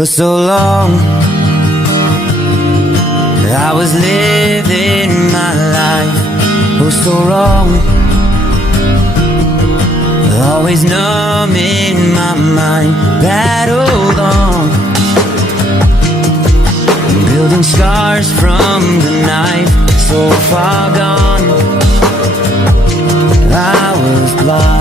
For so long I was living my life, oh so wrong, always numbing my mind, battled on, building scars from the knife, so far gone, I was blind.